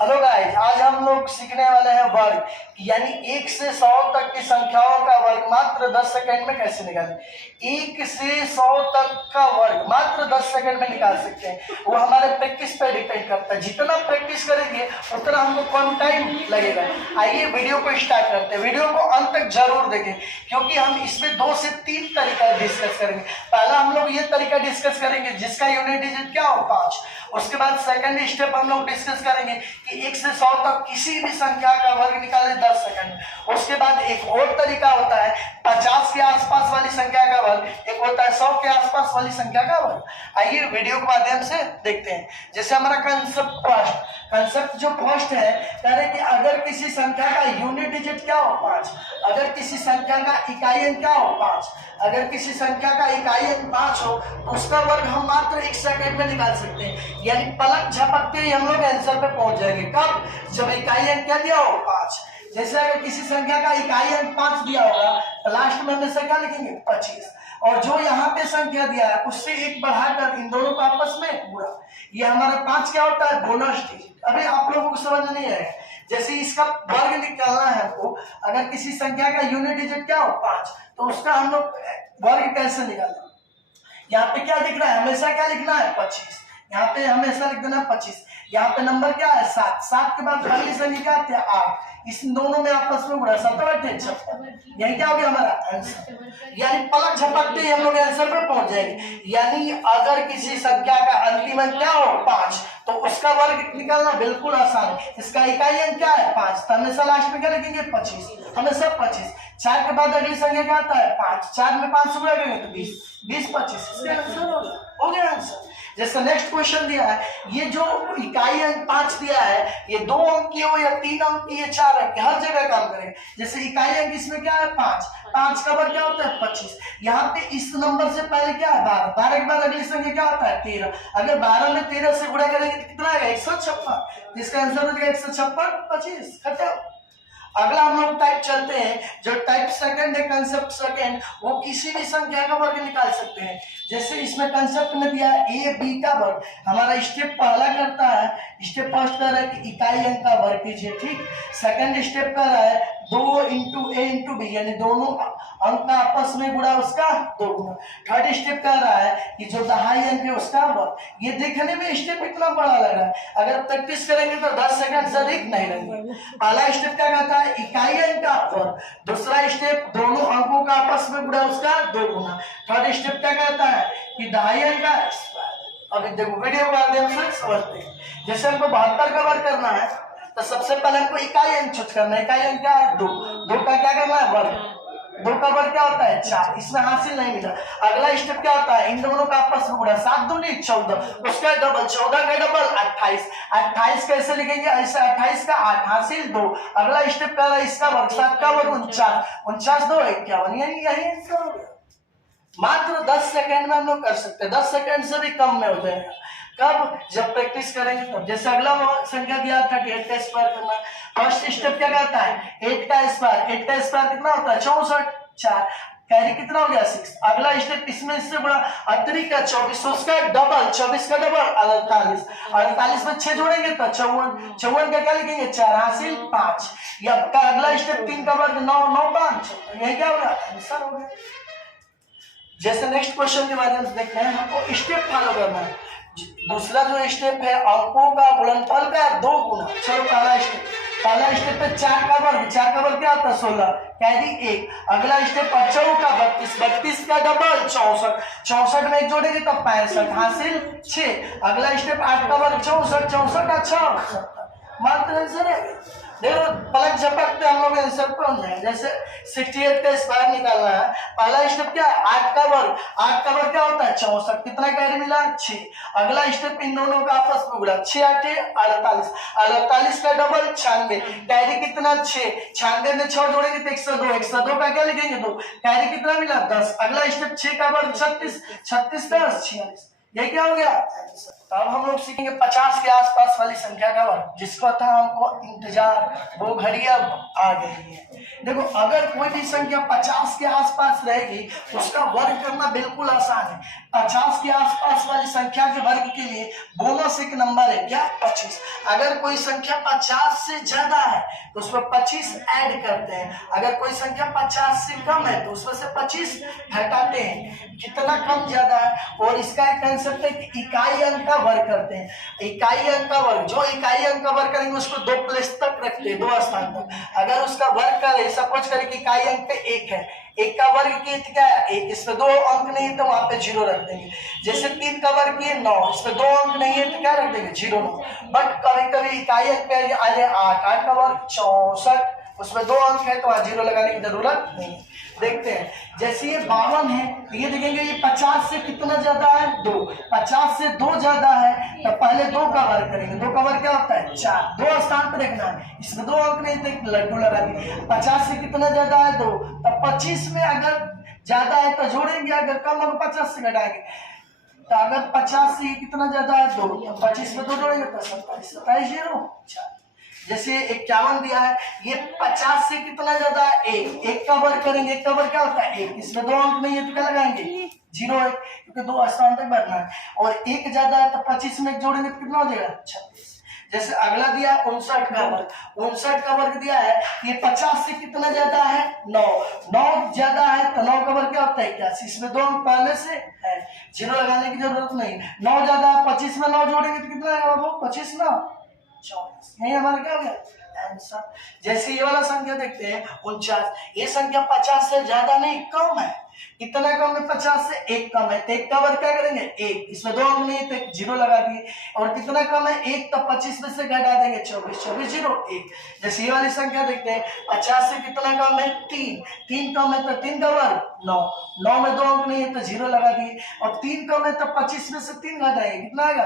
Hello guys, आज हम लोग सीखने वाले हैं वर्ग, यानी 1 से 100 तक की संख्याओं का वर्ग मात्र 10 सेकंड में कैसे निकालें। 1 से 100 तक का वर्ग मात्र 10 सेकंड में निकाल सकते हैं। वो हमारे प्रैक्टिस पर डिपेंड करता है। जितना प्रैक्टिस करेंगे उतना हमको कम टाइम लगेगा। आइए वीडियो को स्टार्ट करते हैं। वीडियो को अंत तक जरूर देखें, क्योंकि हम इसमें 2 से 3 तरीका डिस्कस करेंगे। पहला हम लोग ये तरीका डिस्कस करेंगे जिसका यूनिट डिजिट क्या हो 5। उसके बाद सेकंड स्टेप हम लोग डिस्कस करेंगे कि 1 से 100 तक किसी भी संख्या का वर्ग निकाले 10 सेकंड। उसके बाद एक और तरीका होता है 50 के आसपास वाली संख्या का वर्ग, एक होता है 100 के आसपास वाली संख्या का वर्ग। आइए वीडियो के माध्यम से देखते हैं। जैसे हमारा कंसेप्ट जो फर्स्ट है, कह रहे कि अगर किसी संख्या का यूनिट डिजिट क्या हो 5, अगर किसी संख्या का इकाई अंक क्या हो 5, अगर किसी संख्या का इकाई अंक 5 हो तो उसका वर्ग हम मात्र 1 सेकंड में निकाल सकते हैं। यानी पलक झपकते ही हम लोग आंसर पे पहुंच जाएंगे। कब? जब इकाई अंक क्या दिया हो 5। जैसे अगर किसी संख्या का इकाई अंक 5 दिया होगा तो लास्ट में हमेशा क्या लिखेंगे 25, और जो यहाँ पे संख्या दिया है उससे एक बढ़ाकर इन दोनों को आपस में गुणा। ये हमारा 5 क्या होता है? Bonus digit. अभी आप लोगों को समझ नहीं आएगा। जैसे इसका वर्ग निकालना है हमको, अगर किसी संख्या का यूनिट डिजिट क्या हो 5 तो उसका हम लोग वर्ग कैसे निकालें। यहाँ पे क्या लिख रहा है? हमेशा क्या लिखना है? 25। यहाँ पे हमेशा लिख देना 25। यहाँ पे नंबर क्या है? 7। 7 के बाद पहली संख्या क्या आती है? 8। इस दोनों में आपस में गुणा, 7 8 56। यही क्या हो गया हमारा आंसर। यानी पलक झपकते ही हम लोग आंसर पे पहुंच जाएंगे। यानी अगर किसी संख्या का अंतिम अंक क्या हो 5 तो उसका वर्ग निकालना बिल्कुल आसान है। इसका इकाई अंक क्या है? 5, तो हमेशा लास्ट में क्या लिखेंगे? 25, हमेशा 25। 4 के बाद अगली संख्या क्या आता है? 5। 4 में 5 से गुणा करेंगे तो 20, 20 25। इसका आंसर हो गया आंसर। जैसे नेक्स्ट क्वेश्चन दिया है, ये जो इकाई अंक 5 दिया है, ये 2 अंक की हो या 3 अंक की या 4 अंक की, हर जगह काम करेंगे। जैसे इकाई अंक इसमें क्या है? 5। 5 का वर्ग क्या होता है? 25। यहाँ पे इस नंबर से पहले क्या है? 12। 12 के बाद अगली संख्या क्या होता है? 13। अगर 12 में 13 से गुणा करेंगे तो कितना आएगा? 156। जिसका आंसर हो जाएगा 156 25। खत्म। अगला हम लोग टाइप चलते हैं। जो टाइप सेकंड है, कंसेप्ट सेकंड, वो किसी भी संख्या का वर्ग निकाल सकते हैं। जैसे इसमें कंसेप्ट में दिया है ए बी का वर्ग। हमारा स्टेप पहला करता है, स्टेप फर्स्ट कर रहा है कि इकाई अंक का वर्ग कीजिए, ठीक। सेकंड स्टेप कर रहा है 2 इंटू ए इंटू बी, यानी दोनों अंक का आपस में गुणा, उसका 2 गुना। थर्ड स्टेप कर रहा है कि जो दहाई अंक है उसका वर्ग। ये देखने में स्टेप इतना बड़ा लग रहा है, अगर प्रैक्टिस करेंगे तो 10 सेकंड से अधिक नहीं लगेंगे। पहला स्टेप क्या कहता है? इकाई अंक का वर्ग। दूसरा स्टेप दोनों अंकों का आपस में गुणा, उसका 2 गुना। थर्ड स्टेप क्या कहता है कि दहाई अंक का स्क्वायर। अभी देखो वीडियो के माध्यम से समझते हैं। जैसे हमको 72 का वर्ग करना है तो सबसे पहले हमको इकाई अंक चूज करना है। इकाई अंक क्या है? 2। 2 का क्या करना है? वर्ग। 2 का वर्ग क्या होता है? 4। इसमें हासिल नहीं मिला। अगला स्टेप क्या होता है? इन दोनों का आपस में गुणा, 7 दूनी 14, उसका डबल, 14 का डबल 28। 28 कैसे लिखेंगे? ऐसे 28 का 8 हासिल 2। अगला स्टेप क्या है? इसका वर्ग, 7 का वर्ग 49, 49 2 51। यही आंसर हो गया। मात्र 10 सेकंड में हम लोग कर सकते हैं। 10 सेकंड से भी कम में हो जाएगा। कब? जब प्रैक्टिस करेंगे तब। जैसे अगला संख्या दिया था कि 8 का स्क्वायर करना। फर्स्ट स्टेप क्या कहता है? 8 का स्क्वायर। 8 का स्क्वायर कितना होता है? 64। 4 कैरी कितना हो गया? 6। अगला स्टेप इसमें इससे बड़ा अतिरिक्त का 24, उसका डबल, 24 का डबल 48। 48 में 6 जोड़ेंगे तो 54। 54 का क्या लिखेंगे? 4 हासिल 5। या अगला स्टेप 3 का वर्ग 9, 9 5। यही क्या होगा? आंसर हो गया। जैसे नेक्स्ट क्वेश्चन के माध्यम से देखते हैं, हमको स्टेप फॉलो करना है। दूसरा जो स्टेप है, अंकों का गुणनफल का 2 गुना। चलो पहला स्टेप पे 4 का वर्ग। 4 का वर्ग क्या होता है? 16, कैरी 1। अगला स्टेप 4 का 32, 32 का डबल 64, 64 में 1 जोड़ेंगे तो 65 हासिल 6। अगला स्टेप 8 का वर्ग 64, 64 का 6 मात्र आंसर है। देखो पलक झपकते हम लोग आंसर पे हो जाए। जैसे 68 का स्क्वायर निकालना है। पहला स्टेप क्या है? 8 का वर्ग। 8 का वर्ग क्या होता है? 64। कितना कैरी मिला? 6। अगला स्टेप इन दोनों का आपस में गुणा, 6 8 48, 48 का डबल 96, कैरी कितना? 6। 96 में 6 जोड़ेंगे तो 102, 102 का क्या लिखेंगे? 2। कैरी कितना मिला? 10। अगला स्टेप 6 का वर्ग 36, 36 10 46। ये क्या हो गया? तो अब हम लोग सीखेंगे 50 के आसपास वाली संख्या का वर्ग, जिसको था हमको इंतजार, वो घड़ी अब आ गई है। देखो अगर कोई भी संख्या 50 के आसपास रहेगी उसका वर्ग करना बिल्कुल आसान है। 50 के आसपास वाली संख्या के वर्ग के लिए बोनस एक नंबर है, क्या? 25। अगर कोई संख्या 50 से ज्यादा है तो उसमें 25 ऐड करते हैं, अगर कोई संख्या 50 से कम है तो उसमें से 25 घटाते हैं। कितना कम ज्यादा है, और इसका एक कंसेप्ट है कि इकाई अंक का वर्ग करते हैं। इकाई अंक का वर्ग, जो इकाई अंक का वर्ग करेंगे उसको 2 प्लेस तक रखते हैं, 2 स्थान तक। अगर उसका वर्ग करें, सपोज करें कि इकाई अंक पे 1 है, 1 का वर्ग किए तो क्या है? 1, इसमें 2 अंक नहीं है तो वहां पे 0 रख देंगे। जैसे 3 का वर्ग किए 9, इसमें 2 अंक नहीं है तो क्या रख देंगे? 0, 9। बट कभी कभी इकाई अंक पे आ जाए 8, 8 का वर्ग 64, उसमें 2 अंक है तो वहां 0 लगाने की जरूरत नहीं। देखते हैं, जैसे ये 52 है तो ये देखेंगे ये 50 से कितना ज्यादा है? 2। 50 से 2 ज्यादा है तो पहले 2 का वर्ग करेंगे। 2 का वर्ग क्या होता है? 4। 2 स्थान पर रखना है, इसमें 2 अंक नहीं तो लड्डू लगा दिए। 50 से कितना ज्यादा है? 2। तब 25 में अगर ज्यादा है तो जोड़ेंगे, अगर कम है 50 से घटाएंगे। तो अगर 50 से कितना ज्यादा है? 2, तो 25 में 2 जोड़ेंगे तो 27, 27 0 4। जैसे 51 दिया है, ये 50 से कितना ज्यादा है? 1। 1 का वर्ग करेंगे, 1 का वर्ग क्या होता है? 1। इसमें 2 अंक नहीं है तो क्या लगाएंगे? 0 1, क्योंकि 2 स्थान तक बढ़ना है। और 1 ज्यादा है तो 25 में जोड़ेंगे तो कितना हो जाएगा? 26। जैसे अगला दिया 59 का वर्ग, 59 का वर्ग दिया है, ये 50 से कितना ज्यादा है? 9। 9 ज्यादा है तो 9 का वर्ग क्या होता है? 81। इसमें 2 अंक पहले से है, 0 लगाने की जरूरत नहीं। 9 ज्यादा है, 25 में 9 जोड़ेंगे तो कितना आएगा बाबू? 25 9 24। यही हमारा क्या हो गया? आंसर। जैसे ये वाला संख्या देखते हैं 49, ये संख्या 50 से ज्यादा नहीं, कम है। कितना कम है? 50 से 1 कम है तो 1 का वर्ग क्या करेंगे? 1। इसमें 2 अंक नहीं तो 0 लगा दिए। और कितना कम है? 1, तो 25 में से घटा देंगे 24, 24 0 1। जैसे ये वाली संख्या देखते हैं, 50 से कितना कम है? 3। 3 कम है तो 3 का वर्ग 9। 9 में 2 अंक नहीं है तो 0 लगा दिए। और 3 कम है तो 25 में से 3 घटाएंगे, कितना आएगा?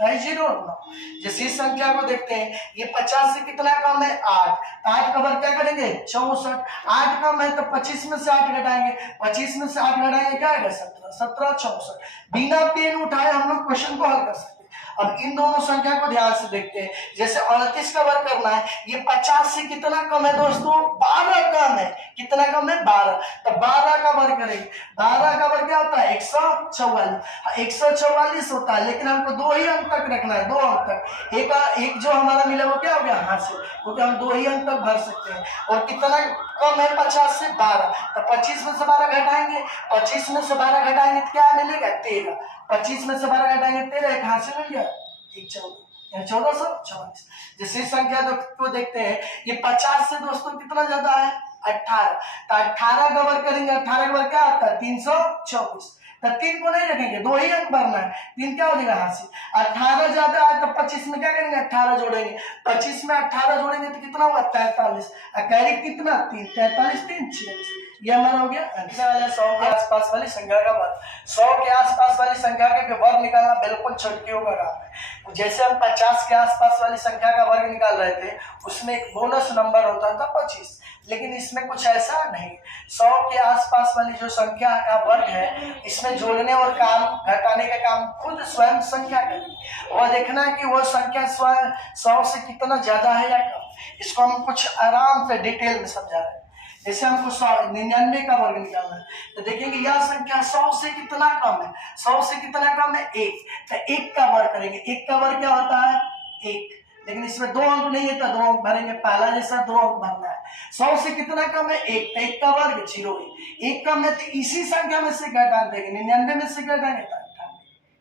22 0 9। जैसे इस संख्या को देखते हैं, ये 50 से कितना कम है? 8। 8 का वर्ग क्या करेंगे? 64। 8 कम है तो 25 में से 8 घटाएंगे, 25 में से 8 घटाएंगे क्या आएगा? 17। 17 64। बिना पेन उठाए हम लोग क्वेश्चन को हल कर सकते हैं। अब इन दोनों संख्या को ध्यान से देखते हैं। जैसे 29 का वर्ग करना है, ये 50 से कितना कम है दोस्तों? 12 कम है। कितना कम है? 12। तो 12 का वर्ग करेंगे। 12 का वर्ग क्या होता है? 144। 144 होता है, लेकिन हमको 2 ही अंक तक रखना है, 2 अंक तक। एक जो हमारा मिला वो क्या हो गया? हाथ से, क्योंकि हम 2 ही अंक तक भर सकते हैं। और कितना कम है? 50 से 12। तो 25 में से 12 घटाएंगे, 25 में से 12 घटाएंगे तो क्या मिलेगा? 13। 25 में से 12 घटाएंगे 13, एक हाथ से मिल गया 14, 1444। जैसे संख्या को देखते हैं, ये 50 से दोस्तों कितना ज्यादा है? 18। तो 18 का वर्ग करेंगे, 18 का वर्ग क्या आता है? 324। तो 3 को नहीं रखेंगे, 2 ही अंक भरना है, 3 क्या हो जाएगा? हाथ से। 18 ज्यादा है तो 25 में क्या करेंगे? 18 जोड़ेंगे, 25 में 18 जोड़ेंगे तो कितना होगा? 43। कैरी कितना? 3। 43 3 46। ये हमारा हो गया आंसर। 100 के आसपास वाली संख्या का वर्ग। 100 के आसपास वाली संख्या के वर्ग निकालना बिल्कुल चुटकियों का काम है। जैसे हम 50 के आसपास वाली संख्या का वर्ग निकाल रहे थे, उसमें एक बोनस नंबर होता था 25, लेकिन इसमें कुछ ऐसा नहीं। 100 के आसपास वाली जो संख्या का वर्ग है, इसमें जोड़ने और काम घटाने का काम खुद स्वयं संख्या करेगी। वह देखना है कि वह संख्या स्वयं 100 से कितना ज्यादा है या कम। इसको हम कुछ आराम से डिटेल में समझा रहे हैं। जैसे हमको 99 का वर्ग निकालना है, तो देखेंगे यह संख्या 100 से कितना कम है? 100 से कितना कम है? 1। तो 1 का वर्ग करेंगे। 1 का वर्ग क्या होता है? 1। लेकिन इसमें 2 अंक नहीं है तो 2 अंक भरेंगे, पहला जैसा 2 अंक भरना है। 100 से कितना कम है? 1। तो 1 का वर्ग 0। 1 कम है तो इसी संख्या में से घटा देंगे, 99 में से घटाएंगे तो 98।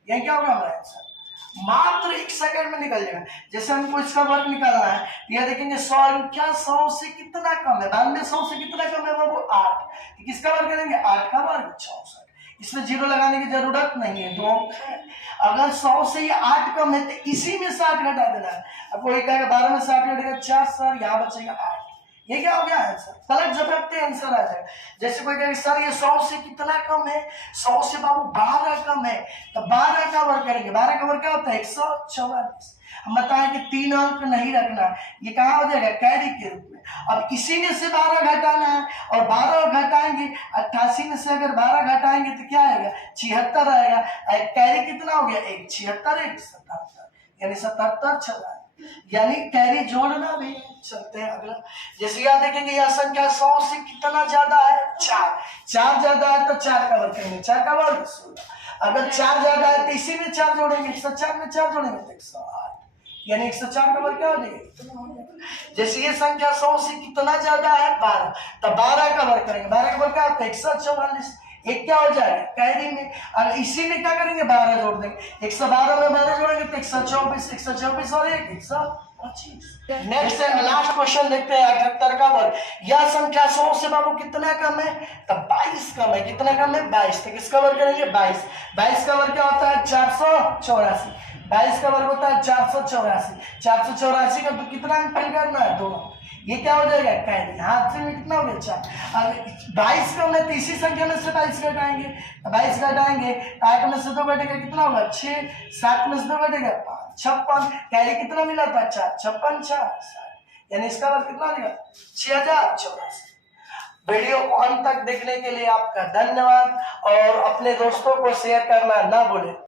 यह क्या होगा हमारा आंसर? मात्र 1 सेकंड में निकल जाएगा। जैसे हमको इसका वर्ग निकालना है, यह देखेंगे संख्या 100 से कितना कम है? 92 100 से कितना कम है? वो 8। किसका वर्ग करेंगे? 8 का वर्ग 64। इसमें 0 लगाने की जरूरत नहीं है, 2 अंक है। अगर 100 से ये 8 कम है तो इसी में से 8 घटा देना है। अब कोई कहेगा 12 में से 8 घटेगा 4 सर, यहाँ बचेगा 8। ये क्या हो गया आंसर, कलट झपकते आंसर आ जाएगा। जैसे कोई कहे सर ये 100 से कितना कम है, 100 से बाबू 12 कम है, तो 12 का वर्ग करेंगे, 12 का वर्ग क्या होता है 144। हम बताएं कि 3 अंक नहीं रखना, ये कहाँ हो जाएगा कैरी के रूप में। अब इसी में से 12 घटाना है और 12 घटाएंगे 88 में से अगर 12 घटाएंगे तो क्या आएगा 76 आएगा। कैरी कितना हो गया 1 76 1 77, यानी 77 चला, यानी कैरी जोड़ना भी। चलते हैं अगला। जैसे यहाँ देखेंगे यह संख्या 100 से कितना ज्यादा है 4, 4 ज्यादा है तो 4 का वर्ग करेंगे, 4 का वर्ग 16। अगर 4 ज्यादा है तो इसी में 4 जोड़ेंगे, 104 में 4 जोड़ेंगे तो 108, यानी 104 का वर्ग क्या हो जाएगा। जैसे ये संख्या 100 से कितना ज्यादा है 12, तो 12 का वर्ग करेंगे, 12 का वर्ग क्या होता है 144, एक क्या हो जाएगा कैरी में। और इसी में क्या करेंगे 12 जोड़ देंगे, 112 में 12 जोड़ेंगे तो 124, 124 और 1 125। नेक्स्ट एंड लास्ट क्वेश्चन देखते हैं 78 का वर्ग। यह संख्या 100 से बाबू कितना कम है, तो 22 कम है, कितना कम है 22, तो किसका वर्ग करेंगे 22, 22 का वर्ग क्या होता है 484, 22 का वर्ग होता है 484, 484 का तो कितना अंक फिल करना है 2, ये क्या हो जाएगा कैरी, हाथ से में कितना हो गया 4। अब 22 कम है तो इसी संख्या में से 22 घटाएंगे, 22 घटाएंगे 8 में से 2 घटेगा कितना होगा 6, 7 में से 2 घटेगा 5 56, कैरी कितना मिला था 4 56 4 यानी इसका वर्ग कितना मिला 6084। वीडियो को अंत तक देखने के लिए आपका धन्यवाद और अपने दोस्तों को शेयर करना ना भूलें।